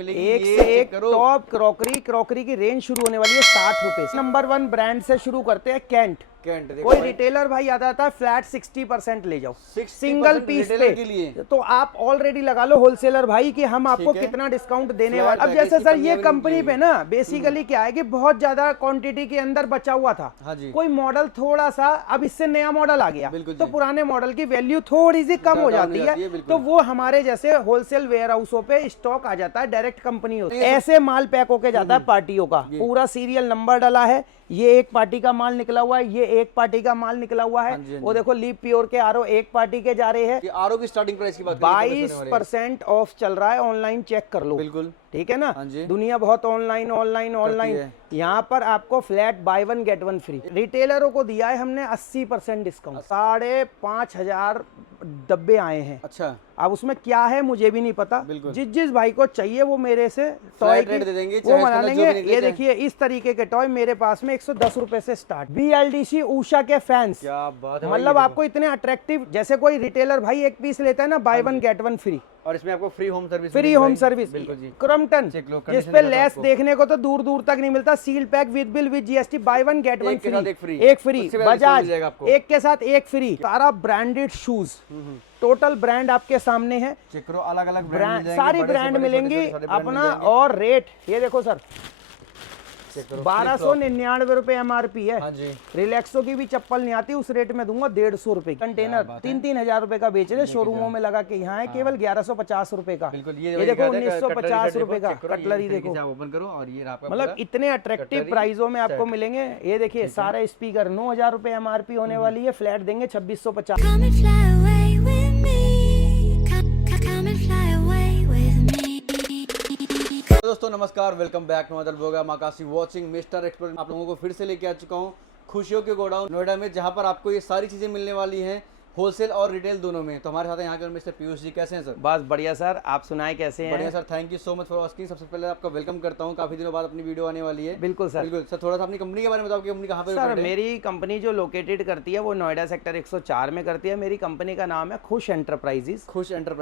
एक से एक टॉप क्रॉकरी की रेंज शुरू होने वाली है 60 रुपए से। नंबर 1 ब्रांड से शुरू करते हैं कैंट। कोई रिटेलर भाई आता था फ्लैट 60% ले जाओ सिंगल पीस पे के लिए, तो आप ऑलरेडी लगा लो होलसेलर भाई कि हम आपको कितना डिस्काउंट देने वाले। अब जैसे सर ये कंपनी पे ना बेसिकली क्या है कि बहुत ज्यादा क्वांटिटी के अंदर बचा हुआ था, कोई मॉडल थोड़ा सा, अब इससे नया मॉडल आ गया तो पुराने मॉडल की वैल्यू थोड़ी सी कम हो जाती है, तो वो हमारे जैसे होलसेल वेयर हाउसों पे स्टॉक आ जाता है, डायरेक्ट कंपनी होती है, ऐसे माल पैक होके जाता है पार्टियों का, पूरा सीरियल नंबर डला है, ये एक पार्टी का माल निकला हुआ है, ये एक पार्टी का माल निकला हुआ है, वो देखो लीप प्योर के आरओ एक पार्टी के जा रहे हैं। आरओ की स्टार्टिंग प्राइस की बात 22% ऑफ चल रहा है, ऑनलाइन चेक कर लो, बिल्कुल ठीक है ना। दुनिया बहुत ऑनलाइन यहाँ पर आपको फ्लैट बाय 1 गेट 1 फ्री। रिटेलरों को दिया है हमने 80% डिस्काउंट, 5,500 डब्बे आए हैं। अच्छा, अब उसमें क्या है मुझे भी नहीं पता, जिस भाई को चाहिए वो मेरे से टॉय दे देंगे, वो बना लेंगे। ये देखिए इस तरीके के टॉय मेरे पास में 110 रुपए से स्टार्ट। BLDC उषा के फैंस, क्या बात है, मतलब आपको इतने अट्रैक्टिव, जैसे कोई रिटेलर भाई एक पीस लेता है ना बाय 1 गेट 1 फ्री, और इसमें आपको फ्री होम सर्विस, क्रम्पटन जिस पे लेस देखने को तो दूर दूर तक नहीं मिलता, seal pack with bill with GST, buy 1 get 1 free, एक फ्री, बजाज एक के साथ एक फ्री, सारा ब्रांडेड शूज, टोटल ब्रांड आपके सामने है, चेक करो, अलग अलग ब्रांड, सारी ब्रांड मिलेंगी अपना। और रेट ये देखो सर 1299 रुपए MRP है। रिलैक्सो की भी चप्पल नहीं आती उस रेट में दूंगा 150 रुपए। कंटेनर 3-3 हजार रुपए का बेच रहे शोरूमों में लगा के, यहाँ है केवल 1150 रुपए का। ये देखो 1950 रुपए का कटलरी, देखो ओपन करो, और ये मतलब इतने अट्रैक्टिव प्राइसों में आपको मिलेंगे। ये देखिए सारे स्पीकर 9000 रुपए MRP होने वाली है, फ्लैट देंगे 2650। दोस्तों नमस्कार, welcome back to other vlog. मैं आकाशी वाचिंग मिस्टर एक्सप्लोर। आप लोगों को फिर से लेके आ चुका हूँ खुशियों के गोडाउन नोएडा में, जहाँ पर आपको ये सारी चीजें मिलने वाली हैं, होलसेल और रिटेल दोनों में। तो हमारे साथ यहाँ के मिस्टर पीयूष जी, कैसे हैं सर? बस बढ़िया सर, आप सुनाए कैसे हैं? बढ़िया sir, thank you so much for asking. सबसे पहले आपका वेलकम करता हूँ, काफी दिनों बाद अपनी वीडियो आने वाली है। बिल्कुल सर। बिल्कुल सर, थोड़ा सा अपनी कंपनी के बारे में बताओ कि कंपनी कहाँ पे सर? मेरी कंपनी जो लोकेटेड करती है वो नोएडा सेक्टर 104 में करती है। मेरी कंपनी का नाम है खुश एंटरप्राइजेस,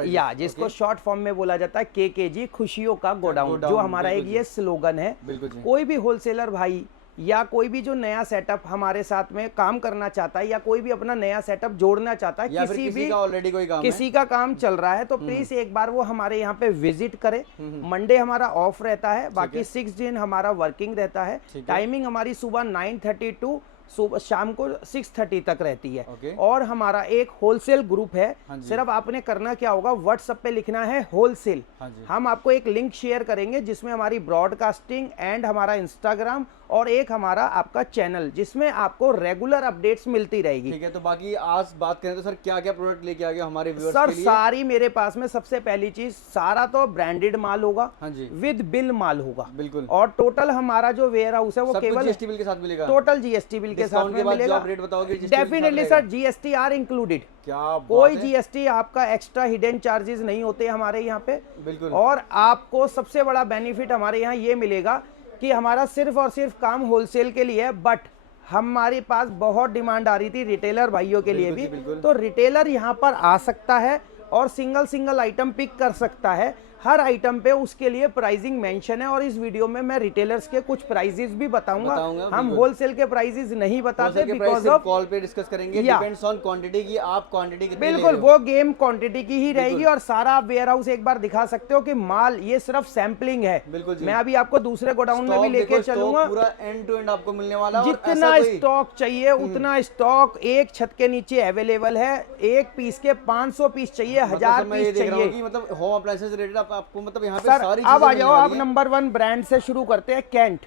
या जिसको शॉर्ट फॉर्म में बोला जाता है KKG, खुशियों का गोडाउन, जो हमारा एक ये स्लोगन है। कोई भी होलसेलर भाई या कोई भी जो नया सेटअप हमारे साथ में काम करना चाहता है, या कोई भी अपना नया सेटअप जोड़ना चाहता है, किसी का ऑलरेडी कोई काम किसी का काम चल रहा है, तो प्लीज एक बार वो हमारे यहाँ पे विजिट करे। मंडे हमारा ऑफ रहता है, बाकी 6 दिन हमारा वर्किंग रहता है। टाइमिंग हमारी सुबह 9:30 टू सुबह शाम को 6:30 तक रहती है। और हमारा एक होलसेल ग्रुप है। सिर्फ आपने करना क्या होगा, व्हाट्सएप पे लिखना है होलसेल। हम आपको एक लिंक शेयर करेंगे जिसमें हमारी ब्रॉडकास्टिंग एंड हमारा इंस्टाग्राम और एक हमारा आपका चैनल, जिसमें आपको रेगुलर अपडेट्स मिलती रहेगी। ठीक है, तो बाकी आज बात करें तो सर क्या क्या प्रोडक्ट लेके आ गए हमारे व्यूअर्स सर के लिए? सारी मेरे पास में सबसे पहली चीज, सारा तो ब्रांडेड माल होगा, विद बिल माल होगा, बिल्कुल। और टोटल हमारा जो वेयर हाउस है वो केवल GST बिल के साथ मिलेगा, टोटल GST बिल के साथ में मिलेगा। रेट बताओगे? Definitely sir, GST are included. क्या कोई GST आपका एक्स्ट्रा हिडन चार्जेस नहीं होते हमारे यहाँ पे। बिल्कुल। और आपको सबसे बड़ा बेनिफिट हमारे यहाँ ये मिलेगा कि हमारा सिर्फ और सिर्फ काम होलसेल के लिए है, बट हमारे पास बहुत डिमांड आ रही थी रिटेलर भाइयों के लिए भी, तो रिटेलर यहाँ पर आ सकता है और सिंगल आइटम पिक कर सकता है। हर आइटम पे उसके लिए प्राइसिंग मेंशन है, और इस वीडियो में मैं रिटेलर्स के कुछ प्राइसेस भी बताऊंगा। हम होलसेल के प्राइसेस नहीं बताते, बिकॉज़ ऑफ कॉल पे डिस्कस करेंगे, डिपेंड्स ऑन क्वांटिटी की, आप क्वांटिटी कितनी बिल्कुल ले रहे हो। वो गेम क्वांटिटी की ही रहेगी। और सारा आप वेयर हाउस एक बार दिखा सकते हो कि माल ये सिर्फ सैंपलिंग है। मैं अभी आपको दूसरे गोडाउन में भी लेके चलूंगा, पूरा एंड टू एंड आपको मिलने वाला है। जितना स्टॉक चाहिए उतना स्टॉक एक छत के नीचे अवेलेबल है। एक पीस के 500 पीस चाहिए, 1000 पीस चाहिए, मतलब होम अप्लायंसेस रिलेटेड आपको, मतलब यहाँ पे सर अब आ जाओ। आप नंबर 1 ब्रांड से शुरू करते हैं कैंट।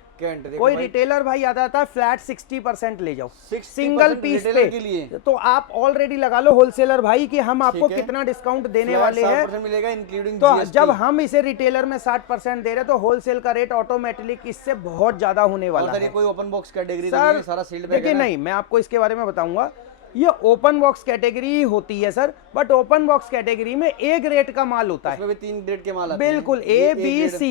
कोई रिटेलर भाई आता था फ्लैट 60% ले जाओ सिंगल पीस पे के लिए, तो आप ऑलरेडी लगा लो होलसेलर भाई कि हम आपको कितना डिस्काउंट देने वाले हैं मिलेगा इंक्लूडिंग तो GST। जब हम इसे रिटेलर में 60% दे रहे तो होलसेल का रेट ऑटोमेटिक इससे बहुत ज्यादा होने वाला है। कोई ओपन बॉक्स कैटेगरी सर सारा सील्ड बैग देखिए, नहीं मैं आपको इसके बारे में बताऊंगा। ये ओपन बॉक्स कैटेगरी ही होती है sir, but open box category में एक रेट का माल होता है, 3 ग्रेड के माल बिल्कुल A B C।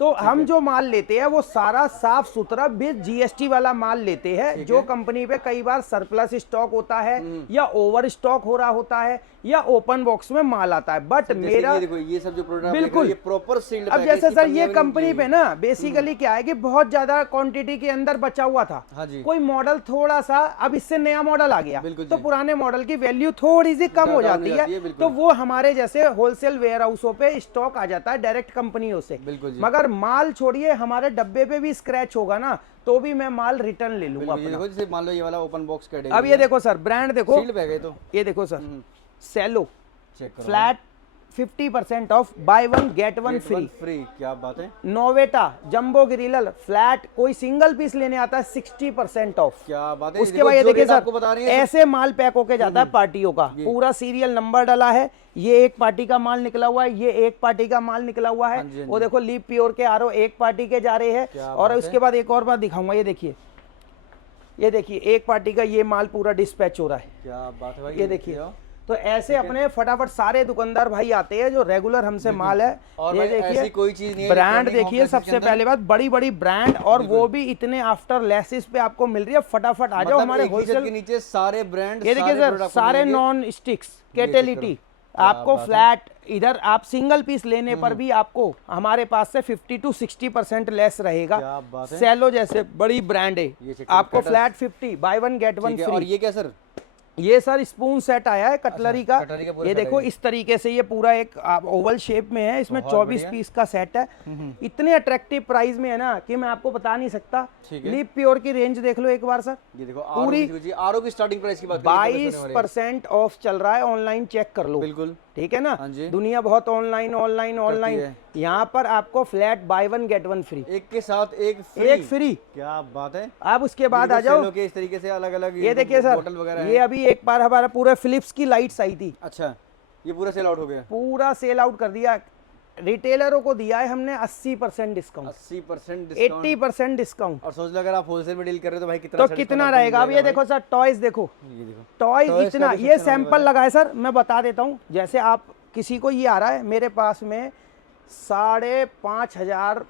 तो हम जो माल लेते हैं वो सारा साफ सुथरा विद जीएसटी वाला माल लेते हैं। जो कंपनी पे कई बार सरप्लस स्टॉक होता है या ओवर स्टॉक हो रहा होता है या ओपन बॉक्स में माल आता है, बट मेरा देखो ये सब जो प्रोडक्ट बिल्कुल ये प्रॉपर सील्ड अब जैसे सर ये कंपनी पे ना बेसिकली क्या है कि बहुत ज्यादा क्वांटिटी के अंदर बचा हुआ था। हाँ जी। कोई मॉडल थोड़ा सा, अब इससे नया मॉडल आ गया बिल्कुल तो जी। पुराने मॉडल की वैल्यू थोड़ी सी कम हो जाती है, तो वो हमारे जैसे होलसेल वेयर हाउसों पे स्टॉक आ जाता है डायरेक्ट कंपनियों से। बिल्कुल जी। मगर माल छोड़िए, हमारे डब्बे पे भी स्क्रैच होगा ना तो भी मैं माल रिटर्न ले लूंगा ये अपना। देखो जैसे मान लो ये वाला ओपन बॉक्स कैटेगरी, अब ये देखो सर ब्रांड देखो, सील्ड बैग है तो ये देखो सर सेलो चेक करो, flat 50% of, by one get one free. Free, क्या बात है, नोवेटा जंबो ग्रिलर फ्लैट, कोई सिंगल पीस लेने आता है 60% ऑफ। क्या बात है। उसके बाद ये देखिए सर आपको बता रही है ऐसे माल पैक होके जाता है पार्टियों का, पूरा सीरियल नंबर डला है, ये एक पार्टी का माल निकला हुआ है, ये एक पार्टी का माल निकला हुआ है। हाँ जी, हाँ वो देखो लीप प्योर के आरओ एक पार्टी के जा रहे हैं। और उसके बाद एक और बात दिखाऊंगा, ये देखिए, ये देखिए एक पार्टी का ये माल पूरा डिस्पैच हो रहा है। क्या बात है भाई, ये देखिए, तो ऐसे अपने फटाफट सारे दुकानदार भाई आते हैं जो रेगुलर हमसे माल है। और ये भाई देखिए ऐसी कोई चीज नहीं है, ब्रांड इलेक्ट्रॉनिक देखिए, होम सबसे के अंदर पहले बात बड़ी बड़ी ब्रांड, और वो भी इतने आफ्टर लेसिस पे आपको मिल रही है। फटाफट आ जाओ मतलब हमारे एक ही छत होलसेल के नीचे सारे ब्रांड, ये देखिए सर सारे नॉन स्टिक्स कैटेलिटी आपको फ्लैट, इधर आप सिंगल पीस लेने पर भी आपको हमारे पास से 50 to 60% लेस रहेगा। क्या बात है। सेलो जैसे बड़ी ब्रांड है, आपको flat 50 by one get one free. और ये क्या सर, ये सर स्पून सेट आया है कटलरी का, कटलरी का पूरा ये देखो इस तरीके से, ये पूरा एक ओवल शेप में है, इसमें 24 पीस का सेट है। इतने अट्रैक्टिव प्राइस में है ना कि मैं आपको बता नहीं सकता। लिप प्योर की रेंज देख लो एक बार सर, ये देखो पूरी आरओ की स्टार्टिंग प्राइस की बात 22% ऑफ चल रहा है, ऑनलाइन चेक कर लो। बिल्कुल ठीक है ना, हाँ जी। दुनिया बहुत ऑनलाइन ऑनलाइन ऑनलाइन, यहाँ पर आपको flat by one get one free, एक के साथ एक फ्री। क्या बात है। आप उसके बाद आ जाओ, इस तरीके से अलग अलग ये देखिए सर, ये अभी एक बार हमारा पूरा फिलिप्स की लाइट्स आई थी। अच्छा, ये पूरा सेल आउट हो गया, पूरा सेल आउट कर दिया। रिटेलरों को दिया है हमने 80% डिस्काउंट, 80% 80% डिस्काउंट। और सोच लो अगर आप होलसेल में डील कर रहे हो तो भाई कितना तो कितना रहेगा। अब ये देखो सर टॉयज देखो, ये देखो टॉयज इतना, ये सैंपल लगा है सर, मैं बता देता हूँ। जैसे आप किसी को ये आ रहा है, मेरे पास में 5,500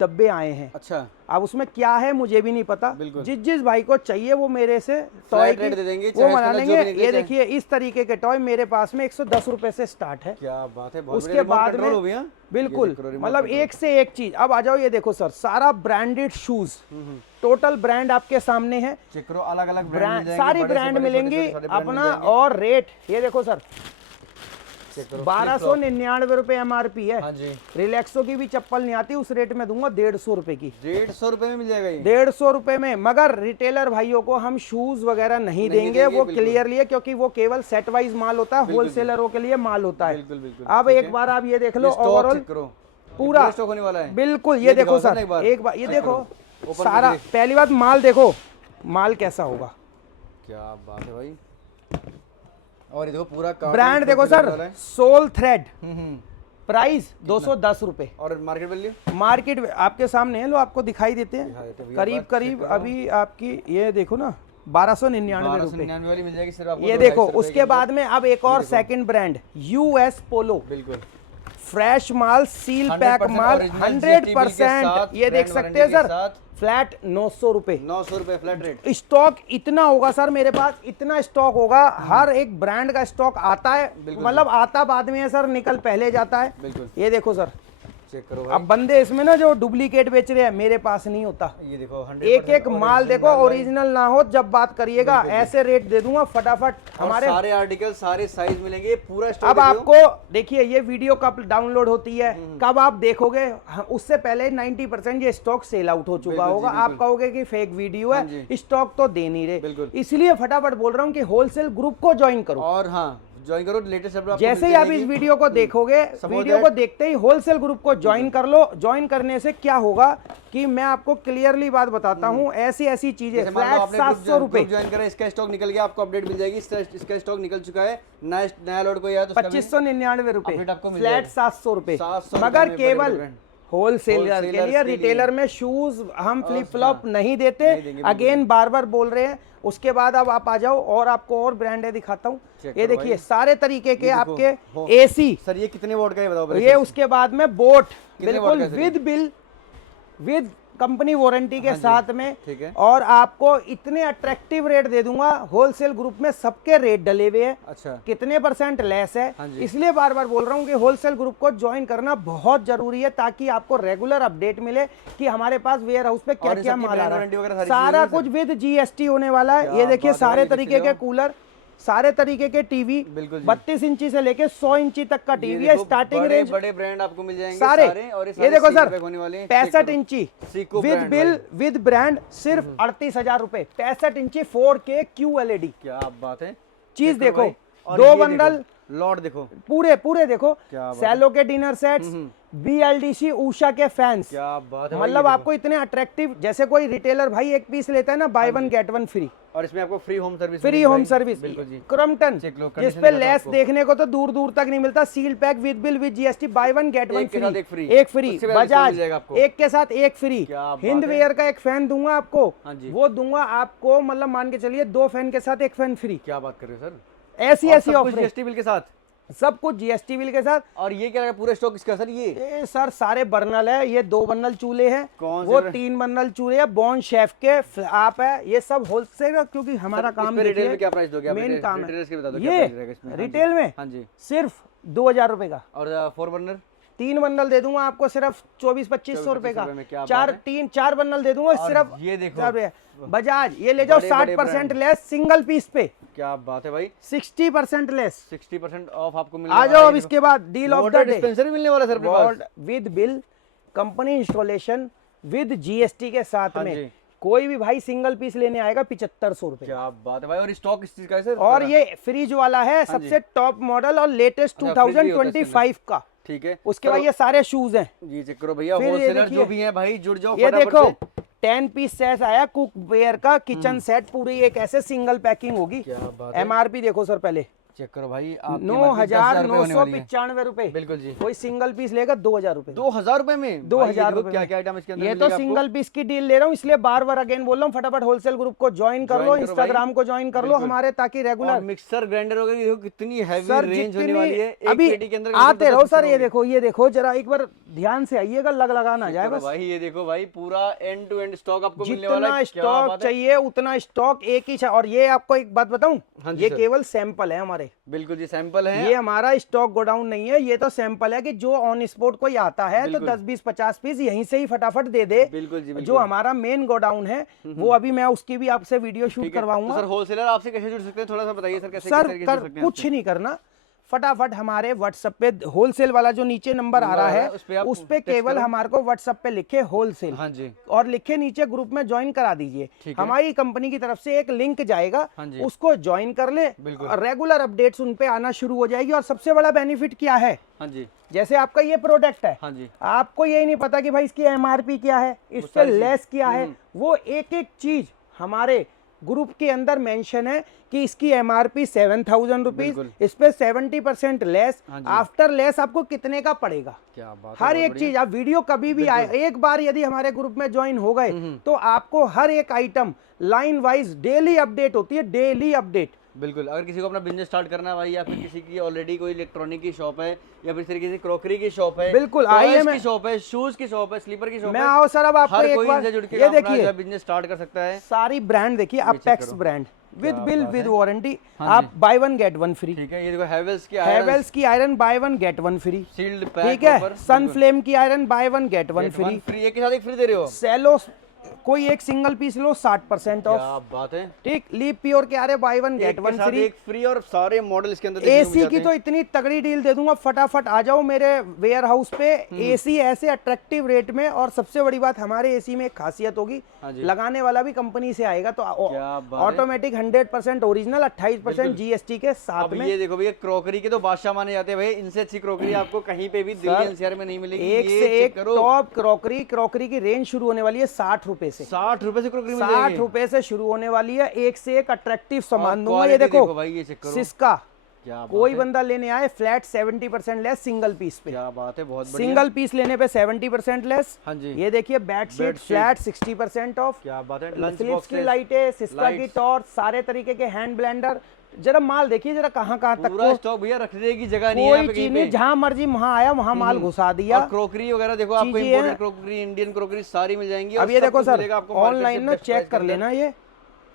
डब्बे आए हैं। अच्छा, अब उसमें क्या है मुझे भी नहीं पता, जिस जिस भाई को चाहिए वो मेरे से टॉय रेट दे देंगे, वो बना लेंगे। ये देखिए इस तरीके के टॉय मेरे पास में 110 रुपए से स्टार्ट है। क्या बात है। उसके बाद में बिल्कुल मतलब एक से एक चीज। अब आ जाओ, ये देखो सर सारा ब्रांडेड शूज, टोटल ब्रांड आपके सामने है, चेक करो, अलग अलग ब्रांड, सारी ब्रांड मिलेंगी अपना। और रेट ये देखो सर, 1299 रुपए MRP है। हाँ जी। रिलैक्सो की भी चप्पल नहीं आती उस रेट में दूंगा, 150 रुपए की, 150 रुपए में मिल जाएगा ये, 150 रुपए में। मगर रिटेलर भाइयों को हम शूज वगैरह नहीं देंगे, वो क्लियरली है, क्योंकि वो केवल सेट वाइज माल होता है, होलसेलरों के लिए माल होता है। अब एक बार आप ये देख लो ओवरऑल पूरा स्टॉक होने वाला है। बिल्कुल, ये देखो सर एक बार ये देखो सारा, पहली बात माल देखो, माल कैसा होगा। क्या बात है भाई। और ये देखो पूरा ब्रांड देखो सर, सोल थ्रेड, प्राइस 210 रुपए। और मार्केट वैल्यू, मार्केट आपके सामने है, लो आपको दिखाई देते हैं, करीब करीब अभी आपकी ये देखो ना 1299 रुपए वाली मिल जाएगी सिर्फ आपको। ये देखो उसके बाद में अब एक और सेकंड ब्रांड US पोलो, बिल्कुल फ्रेश माल, सील पैक माल, 100%। ये देख सकते हैं सर, फ्लैट 900 रुपए, 900 रुपए फ्लैट रेट। स्टॉक इतना होगा सर मेरे पास, इतना स्टॉक होगा, हर एक ब्रांड का स्टॉक आता है, मतलब आता बाद में है सर, निकल पहले जाता है। बिल्कुल, ये देखो सर, चेक करो अब बंदे इसमें ना जो डुप्लीकेट बेच रहे हैं, मेरे पास नहीं होता। ये देखो एक एक माल देखो, ओरिजिनल ना हो, जब बात करिएगा ऐसे रेट दे दूंगा फटाफट। हमारे सारे आर्टिकल सारे साइज मिलेंगे, पूरा स्टॉक। अब आपको देखिए ये वीडियो कब डाउनलोड होती है, कब आप देखोगे, उससे पहले 90% ये स्टॉक सेल आउट हो चुका होगा। आप कहोगे कि फेक वीडियो है, स्टॉक तो दे नहीं रहे, इसलिए फटाफट बोल रहा हूँ कि होलसेल ग्रुप को ज्वाइन करो। और हाँ, ज्वाइन करो, लेटेस्ट अपडेट जैसे ही आप इस वीडियो को देखोगे, वीडियो को देखते ही होलसेल ग्रुप को ज्वाइन कर लो। ज्वाइन करने से क्या होगा कि मैं आपको क्लियरली बात बताता हूँ, ऐसी ऐसी चीजें, फ्लैट 700 रुपए ज्वाइन करें, इसका स्टॉक निकल गया, आपको अपडेट मिल जाएगी, इसका स्टॉक निकल चुका है, नया लोड को या तो 2599 रुपए, फ्लैट 700 रुपए, मगर केवल होलसेलर के लिए। रिटेलर में शूज हम फ्लिप फ्लॉप नहीं देते, अगेन बार बार बोल रहे हैं। उसके बाद अब आप आ जाओ और आपको और ब्रांडें दिखाता हूँ। ये देखिए सारे तरीके के आपके एसी सर, ये कितने वोट का है बताओ। ये उसके बाद में बोट, बिल्कुल with bill, with company warranty के साथ में। ठीक है। और आपको इतने अट्रैक्टिव रेट दे दूंगा, होलसेल ग्रुप में सबके रेट डले हुए हैं। अच्छा, कितने % लेस है, हाँ जी। इसलिए बार बार बोल रहा हूँ कि होलसेल ग्रुप को ज्वाइन करना बहुत जरूरी है, ताकि आपको रेगुलर अपडेट मिले कि हमारे पास वेयर हाउस पे क्या क्या माल आ रहा है। सारा कुछ विद GST होने वाला है। ये देखिए सारे तरीके के कूलर, सारे तरीके के टीवी, 32 इंची से लेके 100 इंची तक का टीवी है। स्टार्टिंग रेंज बड़े ब्रांड आपको मिल जाएंगे सारे। और ये देखो सर, होने वाले हैं 65 इंची विद बिल विद ब्रांड सिर्फ 38,000 रुपए। 65 इंची 4K QLED। क्या बात है, चीज देखो, 2 बंडल लॉट देखो, पूरे देखो, क्या सैलो के डिनर सेट्स, BLDC उषा के फैंस। क्या बात है, मतलब आपको इतने अट्रैक्टिव, जैसे कोई रिटेलर भाई एक पीस लेता है ना, बाय 1 गेट 1 फ्री। और इसमें आपको फ्री होम सर्विस, बिल्कुल जी। क्रॉम्पटन, जिस पे लेस देखने को तो दूर दूर तक नहीं मिलता। Seal pack with bill with GST, buy 1 get 1 free, एक फ्री। बजाज एक के साथ एक फ्री। हिंदवेयर का एक फैन दूंगा आपको, वो दूंगा आपको, मतलब मान के चलिए 2 फैन के साथ एक फैन फ्री। क्या बात कर रहे हो सर, ऐसी ऑफर GST बिल के साथ, सब कुछ GST बिल के साथ। और ये क्या है पूरा स्टॉक इसका सर? ये सर सारे बर्नल है, ये 2 बर्नल चूल्हे हैं, कौन वो 3 बर्नल चूल्हे हैं, बॉन्ड शेफ के आप है। ये सब होलसेल, क्योंकि हमारा काम रिटेल में क्या प्राइस दोगे? मेन काम है ये रिटेल में। हाँ जी, सिर्फ 2,000 रुपए का। और 4 बर्नर 3 बंडल दे दूंगा आपको सिर्फ 24-2500 रुपए का। 4 बंडल दे दूंगा सिर्फ। ये देखो बजाज, ये ले जाओ 60% लेस सिंगल पीस पे। क्या बात है भाई, 60% लेस, 60% ऑफ आपको मिलने आ जाओ। अब इसके बाद deal of the day, dispenser मिलने वाला sir with bill, company installation with GST के साथ में। कोई भी भाई सिंगल पीस लेने आएगा 7500 रुपए। क्या बात है भाई, और स्टॉक इस चीज का है सर? और ये फ्रीज वाला है, सबसे टॉप मॉडल और लेटेस्ट 2025 का। ठीक है। उसके बाद ये सारे शूज हैं। जी चेक करो भैया, होलसेलर जो भी है भाई जुड़ जाओ। ये देखो 10 पीस सेट आया कुक वेयर का, किचन सेट पूरी एक ऐसे सिंगल पैकिंग होगी। MRP देखो सर पहले, चेक करो भाई, 9,995 रुपए। बिल्कुल जी। कोई सिंगल पीस लेगा 2,000 रुपए। 2,000 रुपए में 2,000 रुपए। क्या क्या आइटम इसके अंदर? ये तो सिंगल पीस की डील ले रहा हूँ, इसलिए बार बार अगेन बोल रहा हूँ, फटाफट होलसेल ग्रुप को ज्वाइन कर लो, इंस्टाग्राम को ज्वाइन कर लो हमारे, ताकि रेगुलर मिक्सर ग्राइंडर वगैरह कितनी हैवी रेंज होने वाली है। अभी आते रहो सर। ये देखो जरा एक बार ध्यान से आइएगा, लगा ना जाए बस भाई। ये देखो भाई, पूरा एंड टू एंड स्टॉक आपको मिलने वाला है। जितना स्टॉक चाहिए उतना स्टॉक एक ही। और ये आपको एक बात बताऊं, ये केवल सैंपल है हमारे। बिल्कुल जी, सैंपल है, ये हमारा स्टॉक गोडाउन नहीं है। ये तो सैंपल है कि जो ऑन स्पॉट कोई आता है तो 10, 20, 50 पीस यहीं से ही फटाफट दे दे। बिल्कुल जी, जो हमारा मेन गोडाउन है वो अभी मैं उसकी भी आपसे वीडियो शूट करवाऊंगा। सर होलसेलर आपसे कैसे जुड़ सकते हैं, थोड़ा सा बताइए सर। कैसे सर कुछ नहीं करना, फटाफट हमारे व्हाट्सएप पे होलसेल वाला जो नीचे नंबर आ रहा है उस पे केवल हमारे को व्हाट्सएप पे लिखे होलसेल, हाँ जी, और लिखे नीचे ग्रुप में ज्वाइन करा दीजिए। हमारी कंपनी की तरफ से एक लिंक जाएगा, उसको ज्वाइन कर ले, रेगुलर अपडेट्स उन पे आना शुरू हो जाएगी। और सबसे बड़ा बेनिफिट क्या है, हाँ जी, जैसे आपका ये प्रोडक्ट है, हाँ जी, आपको यही नहीं पता कि भाई इसकी MRP क्या है, इस पे लेस क्या है, वो एक एक चीज हमारे ग्रुप के अंदर मेंशन है कि इसकी MRP 7,000 रुपीज, इस पे 70% लेस, आफ्टर लेस आपको कितने का पड़ेगा। क्या बात, हर एक चीज। आप वीडियो कभी भी आए, एक बार यदि हमारे ग्रुप में ज्वाइन हो गए तो आपको हर एक item line wise daily update होती है, डेली अपडेट। बिल्कुल। अगर किसी को अपना बिजनेस स्टार्ट करना है भाई, या फिर किसी की ऑलरेडी कोई इलेक्ट्रॉनिक की शॉप है, या फिर तरीके से क्रॉकरी की शॉप है, बिल्कुल आइए, की शॉप है, शूज की शॉप है, स्लीपर की शॉप है, मैं आओ सर। अब आपको एक बार ये देखिए, बिजनेस स्टार्ट कर सकता है। सारी ब्रांड देखिए, Apex brand with bill with warranty, आप बाय 1 गेट 1 फ्री। ठीक है। ये देखो हैवेल्स की iron buy 1 get 1 free, sealed pack. ठीक है। सन फ्लेम की आयरन बाय 1 गेट 1 फ्री, एक के साथ एक फ्री दे रहे हो। सेलो कोई एक सिंगल पीस लो 60% ऑफ। क्या बात है, ठीक। लीप प्योर के आ रहे बाय 1 गेट 1 फ्री, एक फ्री, और सारे मॉडल इसके अंदर। एसी की तो इतनी तगड़ी डील दे दूंगा, फटाफट आ जाओ मेरे वेयर हाउस पे। एसी ऐसे अट्रैक्टिव रेट में, और सबसे बड़ी बात हमारे एसी में एक खासियत होगी, लगाने वाला भी कंपनी से आएगा, तो ऑटोमेटिक 100% ओरिजिनल, 28% GST के साथ में। ये देखो भैया, क्रॉकरी के तो बादशाह माने जाते हैं भाई, इनसे अच्छी क्रॉकरी आपको कहीं पे भी दिल्ली एनसीआर में नहीं मिलेगी। एक से एक टॉप क्रॉकरी की रेंज शुरू होने वाली है 60 रुपए से। 60 रुपए से क्रॉकरी 60 रुपए से शुरू होने वाली है। एक से एक अट्रैक्टिव सामान दूंगा। ये देखो भाई, ये चेक करो, सिस्का, कोई बंदा लेने आए फ्लैट 70% लेस सिंगल पीस पे। क्या बात है, बहुत बढ़िया। सिंगल पीस लेने पे 70% लेस। हाँ जी। ये देखिए बेडशीट फ्लैट 60% ऑफ। क्या बात है। फिलिप्स की लाइटें, सिस्का की टॉर्च, सारे तरीके के हैंड ब्लेंडर जरा माल देखिए जरा कहाँ तक पूरा स्टॉक भैया रखने की जगह नहीं है कोई यहाँ पे चीज कहीं नहीं, पे। जहाँ मर्जी वहाँ आया वहाँ माल घुसा दिया। और क्रोकरी वगैरह देखो आपको, चीजें इंपोर्टेड हैं। क्रोकरी, इंडियन क्रोकरी सारी मिल जाएंगी। अब और ये सब देखो कुछ सर, मिलेगा आपको मार्केट से ऑनलाइन ना बेस्ट चेक प्राइस के कर अंदर। लेना,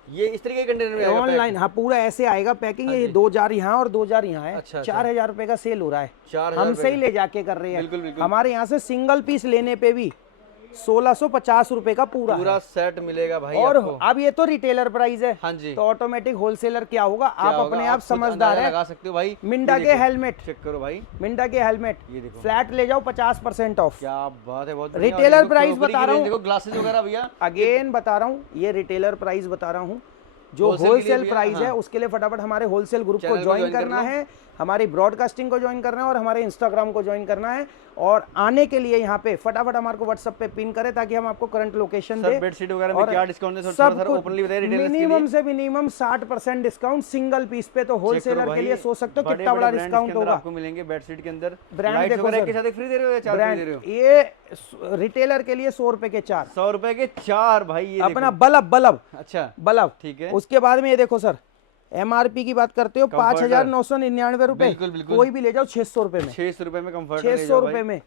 ये इस तरीके के कंटेनर में आएगा ऑनलाइन, हाँ पूरा ऐसे आएगा पैकिंग। ये 2 जार यहाँ और 2 जार यहाँ है। अच्छा, 4000 रुपए का सेल हो रहा है, 4000 हमसे ही ले जाके कर रहे बिल्कुल, हैं। बिल्कुल। हमारे यहाँ से सिंगल पीस लेने पे भी 1650 रुपए का पूरा पूरा सेट मिलेगा भाई और आपको। अब ये तो रिटेलर प्राइस है। हाँ जी, तो ऑटोमेटिक होलसेलर क्या होगा, क्या आप होगा? अपने आप खुद समझदार अंदाजा है। लगा सकते हो भाई। मिंडा ये के देखो, हेलमेट, चेक करो भाई, मिंडा के हेलमेट ये देखो फ्लैट ले जाओ 50% ऑफ। क्या बात है, बहुत बढ़िया। और रिटेलर देखो प्राइस crockery बता की रहा range हूँ, देखो, ग्लासेस वगैरह भैया अगेन बता रहा हूँ, ये रिटेलर प्राइस बता रहा हूँ। जो Wholesale के लिए होलसेल भी है, प्राइस है हाँ। उसके लिए फटाफट हमारे होलसेल ग्रुप को चैनल को ज्वाइन join कर करना लो। है, हमारी ब्रॉडकास्टिंग को ज्वाइन करना है और हमारे इंस्टाग्राम को ज्वाइन करना है। और आने के लिए यहाँ पे फटाफट हमारे को व्हाट्सएप पे पिन करें ताकि हम आपको करंट लोकेशन सर दे। बेडशीट वगैरह में और क्या डिस्काउंट है सर, सब थोड़ा सा कुछ ओपनली बताइए रिटेलर्स के मिनिमम लिए। से मिनिमम 60% डिस्काउंट सिंगल पीस पे। तो होलसेलर के लिए सोच सकते हो कितना बड़ा डिस्काउंट होगा। आपको मिलेंगे बेडशीट के अंदर। ब्रांड लाइट्स देखो वगैरह सर, के साथ फ्री दे रहे हो या चार्ज फ्री दे रहे हो? ये रिटेलर के लिए 100 रुपए के 4, 100 रुपए के 4 भाई। ये अपना देखो। बल्ब बल्ब अच्छा बल्ब ठीक है। उसके बाद में ये देखो सर, एमआरपी की बात करते हो 5999 रुपए, बिल्कुल, बिल्कुल। कोई भी ले जाओ 600 रुपए में, 600 रुपए में कंफर्ट 600 रुपए में।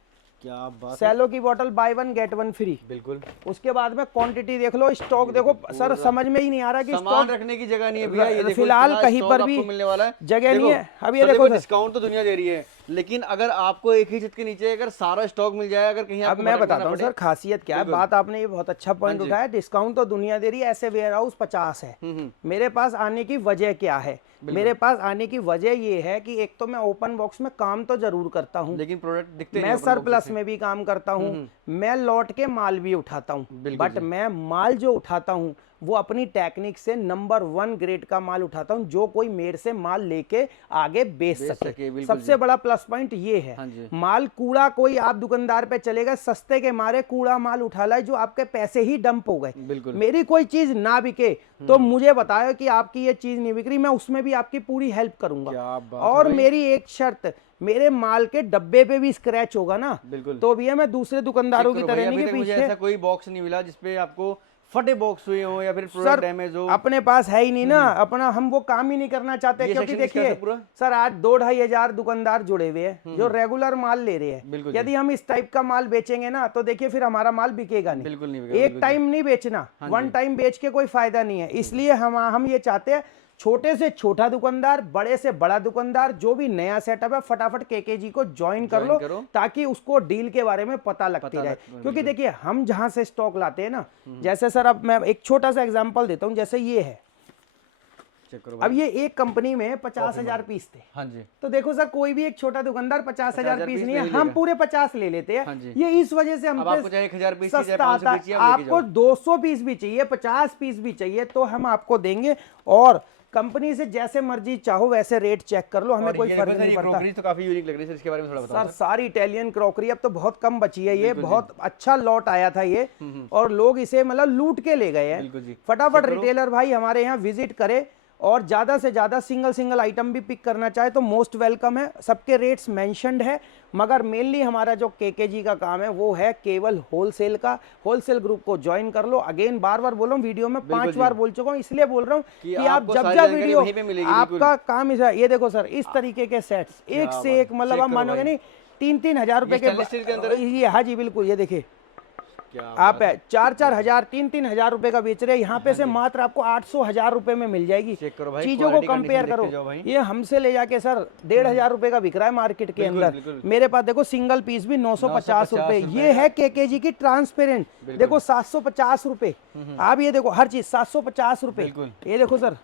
क्या बात है, सैलो की बोतल बाय 1 गेट 1 फ्री। बिल्कुल। उसके बाद में क्वांटिटी देख लो, स्टॉक देखो सर, समझ में ही नहीं आ रहा कि सामान स्टॉक रखने की जगह नहीं है भैया। ये देखो फिलहाल इतना कहीं स्टॉक पर भी आपको मिलने वाला है, जगह नहीं है। अब ये सर देखो सर, डिस्काउंट तो दुनिया दे रही है, लेकिन अगर आपको एक ही छत के नीचे अगर सारा स्टॉक मिल जाए, अगर कहीं अब आपको मैं भटकना बताता हूँ पड़े। सर खासियत क्या है। बिल्कुल। बात आपने ये बहुत अच्छा पॉइंट हाँ जी। उठाया, डिस्काउंट तो दुनिया दे रही है, ऐसे वेयर हाउस 50 है। मेरे पास आने की वजह क्या है? मेरे पास आने की वजह ये है कि एक तो मैं ओपन बॉक्स में काम तो जरूर करता हूँ, लेकिन प्रोडक्ट दिखते मैं सरप्लस में भी काम करता हूँ, मैं लौट के माल भी उठाता हूँ। बट मैं माल जो उठाता हूँ वो अपनी टेक्निक से नंबर 1 ग्रेड का माल उठाता हूँ, जो कोई मेरे से माल लेके आगे बेच सके। सबसे बड़ा प्लस पॉइंट ये है। हाँ जी। माल कूड़ा कोई आप दुकानदार पे चलेगा, सस्ते के मारे कूड़ा माल उठा लाए जो आपके पैसे ही डंप हो गए। बिल्कुल। मेरी कोई चीज ना बिके तो मुझे बताया कि आपकी ये चीज नहीं बिक रही, मैं उसमें भी आपकी पूरी हेल्प करूंगा। क्या बात और है भाई। मेरी एक शर्त, मेरे माल के डब्बे पे भी स्क्रैच होगा ना, बिल्कुल। तो भैया मैं दूसरे दुकानदारों की तरह नहीं कि मुझे पीछे ऐसा कोई बॉक्स नहीं मिला जिसपे आपको फटे बॉक्स हुए हो या फिर प्रोडक्ट डैमेज हो। अपने पास है ही नहीं ना, अपना हम वो काम ही नहीं करना चाहते। ये क्योंकि section किसका देखिए था पूरा? सर, आज 2-2.5 हजार दुकानदार जुड़े हुए हैं जो रेगुलर माल ले रहे हैं। बिल्कुल यदि हम इस टाइप का माल बेचेंगे ना तो देखिए फिर हमारा माल बिकेगा नहीं। बिल्कुल नहीं बिकेगा, एक टाइम नहीं बेचना, 1 टाइम बेच के कोई फायदा नहीं है। इसलिए हम ये चाहते हैं छोटे से छोटा दुकानदार, बड़े से बड़ा दुकानदार, जो भी नया सेटअप है फटाफट केकेजी को ज्वाइन कर लो ताकि उसको डील के बारे में पता लगती रहे। क्योंकि देखिए हम जहां से स्टॉक लाते हैं ना, जैसे सर अब मैं एक छोटा सा एग्जांपल देता हूं, जैसे ये है, अब ये एक कंपनी में 50,000 पीस थे। हाँ जी। तो देखो सर, कोई भी एक छोटा दुकानदार 50,000 पीस नहीं है, हम पूरे 50 ले लेते हैं। हाँ जी। ये इस वजह से हम आपको चाहे 1000 पीस चाहिए, सस्ता 500 आता पीस है। चाहिए, आपको 200 पीस भी चाहिए, 50 पीस भी चाहिए तो हम आपको देंगे। और कंपनी से जैसे मर्जी चाहो वैसे रेट चेक कर लो, हमें कोई फर्क नहीं पड़ता। क्रॉकरी तो काफी यूनिक लग रही है, इसके बारे में थोड़ा बताओ सर। सारी इटालियन क्रॉकरी, अब तो बहुत कम बची है, ये बहुत अच्छा लॉट आया था ये, और लोग इसे मतलब लूट के ले गए हैं। फटाफट रिटेलर भाई हमारे यहाँ विजिट करे और ज्यादा से ज्यादा सिंगल आइटम भी पिक करना चाहे तो मोस्ट वेलकम है। सबके रेट्स मेंशन्ड है, मगर मेनली हमारा जो केकेजी का काम है वो है केवल होलसेल का। होलसेल ग्रुप को ज्वाइन कर लो। अगेन बार बार बोल रहा हूँ, वीडियो में 5 बार बोल चुका हूँ, इसलिए बोल रहा हूँ कि आप जब वीडियो आपका काम इस, ये देखो सर इस तरीके के सेट्स एक से एक, मतलब आप मानोगे नहीं, 3-3 हजार रुपए के ये। हाँ जी बिल्कुल, ये देखिए आप 4-4 हजार 3-3 हजार रुपए का बेच रहे हैं, यहाँ पे से मात्र आपको 800-1000 रुपए में मिल जाएगी। चीजों को कंपेयर करो, ये हमसे ले जाके सर 1,500 रुपए का बिक रहा है मार्केट के अंदर। मेरे पास देखो सिंगल पीस भी 950 रुपए। ये है केकेजी की ट्रांसपेरेंट, देखो 750 रुपए। आप ये देखो हर चीज 750 रुपए। ये देखो सर,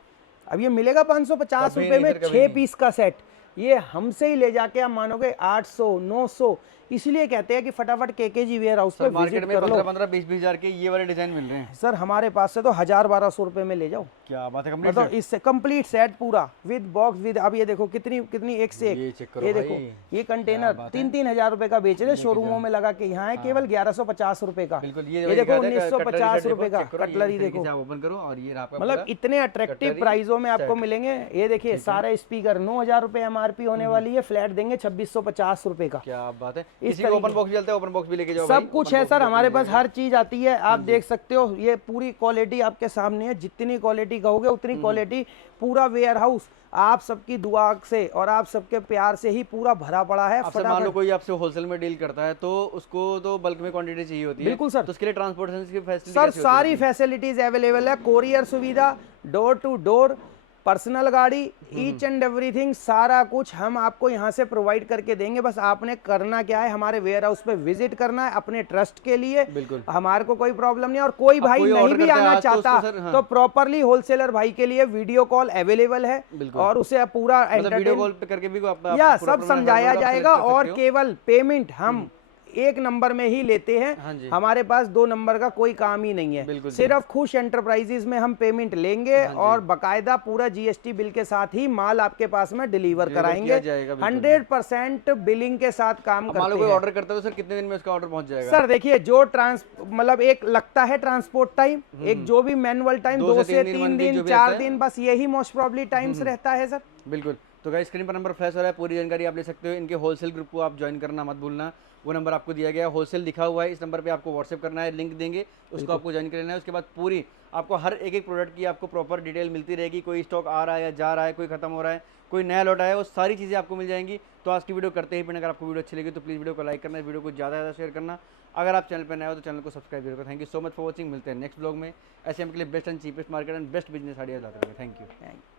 अब ये मिलेगा 550 रुपए में 6 पीस का सेट। ये हमसे ही ले जाके आप मानोगे 800-900। इसलिए कहते हैं कि फटाफट केकेजी वेयर हाउस पे मार्केट में 15-20 हजार के ये वाले डिजाइन मिल रहे हैं सर। हमारे पास से तो 1000-1200 रुपए में ले जाओ। क्या बात है, कंप्लीट मतलब इससे कंप्लीट सेट पूरा विद बॉक्स विद। अब ये देखो कितनी एक से एक, ये देखो ये कंटेनर 3-3 हजार रुपए का बेच रहे शोरूमों में लगा के, यहाँ है केवल 1150 रुपए का। ये देखो 1950 रुपए का कटलरी देखो, ओपन करो और ये मतलब इतने अट्रैक्टिव प्राइसों में आपको मिलेंगे। ये देखिए सारे स्पीकर 9,000 रुपए MRP होने वाली है, फ्लैट देंगे 2650 रुपए का। क्या बात है। इसी ओपन बॉक्स भी चलता है, ओपन बॉक्स भी लेके जाओ सब कुछ है सर हमारे पास, हर चीज आती है। आप देख सकते हो ये पूरी क्वालिटी आपके सामने है, जितनी क्वालिटी कहोगे उतनी क्वालिटी। पूरा वेयर हाउस आप सबकी दुआ से और आप सबके प्यार से ही पूरा भरा पड़ा है। आपसे मान लो कोई आपसे होलसेल में डील करता है तो उसको तो बल्क में क्वांटिटी चाहिए होती है। बिल्कुल सर। तो उसके लिए ट्रांसपोर्टेशन की फैसिलिटी सर सारी फैसिलिटीज अवेलेबल है, कोरियर सुविधा, डोर टू डोर, पर्सनल गाड़ी, ईच एंड एवरीथिंग, सारा कुछ हम आपको यहाँ से प्रोवाइड करके देंगे। बस आपने करना क्या है, हमारे वेयर हाउस पे विजिट करना है अपने ट्रस्ट के लिए। बिल्कुल, हमारे को कोई प्रॉब्लम नहीं। और कोई भाई नहीं भी आना चाहता तो प्रॉपरली होलसेलर भाई के लिए वीडियो कॉल अवेलेबल है और उसे पूरा वीडियो कॉल पे करके भी या सब समझाया जाएगा। और केवल पेमेंट हम एक नंबर में ही लेते हैं। हाँ जी। हमारे पास 2 नंबर का कोई काम ही नहीं है। सिर्फ खुश एंटरप्राइजेज में हम पेमेंट लेंगे और बकायदा पूरा जीएसटी बिल के साथ ही माल आपके पास में डिलीवर कराएंगे। 100% बिलिंग के साथ काम करते हैं। कोई ऑर्डर करता है तो सर कितने दिन में उसका ऑर्डर पहुंच जाएगा? सर देखिए जो मतलब एक लगता है ट्रांसपोर्ट टाइम, एक जो भी मैनुअल टाइम 2 से 3 दिन 4 दिन, बस यही मोस्ट प्रॉब्ली टाइम्स रहता है सर। बिल्कुल। तो गाइस स्क्रीन पर नंबर फ्लैश हो रहा है, पूरी जानकारी आप ले सकते हो। इनके होलसेल ग्रुप को आप ज्वाइन करना मत भूलना, वो नंबर आपको दिया गया है, होलसेल लिखा हुआ है। इस नंबर पे आपको व्हाट्सएप करना है, लिंक देंगे, उसको आपको ज्वाइन कर लेना है। उसके बाद पूरी आपको हर एक प्रोडक्ट की आपको प्रॉपर डिटेल मिलती रहेगी। कोई स्टॉक आ रहा है या जा रहा है, कोई खत्म हो रहा है, कोई नया लौटा है, वो सारी चीज़ें आपको मिल जाएंगी। तो आज की वीडियो करते ही फिर अगर आपको वीडियो अच्छी लगी तो प्लीज़ वीडियो को लाइक करना, वीडियो को ज़्यादा से ज़्यादा शेयर करना। अगर आप चैनल पर नए हो तो चैनल को सब्सक्राइब करो। Thank you so much for watching. मिलते हैं नेक्स्ट ब्लॉग में ऐसे हम के लिए best and cheapest market and best business ideas लाते हैं। Thank you.